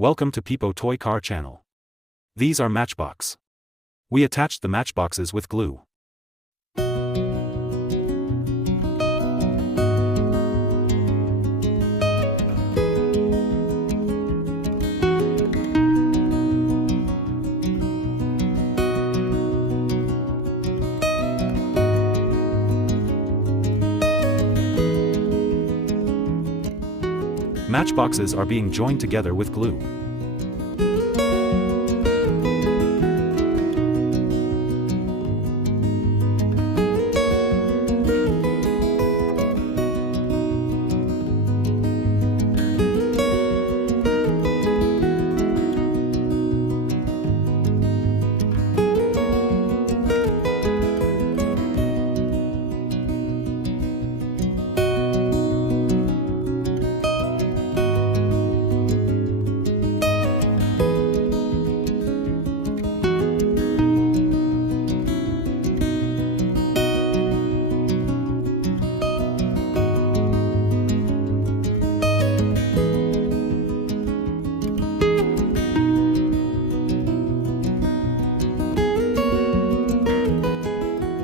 Welcome to PIPO Toy Car Channel. These are Matchbox. We attached the matchboxes with glue. Matchboxes are being joined together with glue.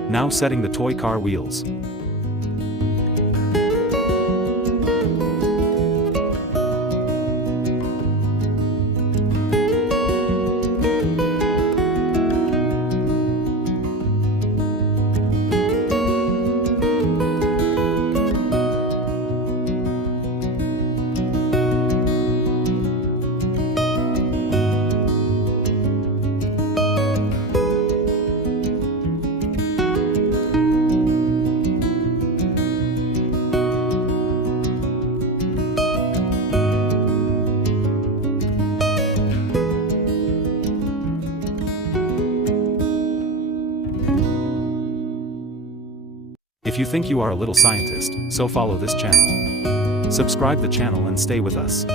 Now setting the toy car wheels. If you think you are a little scientist, so follow this channel. Subscribe the channel and stay with us.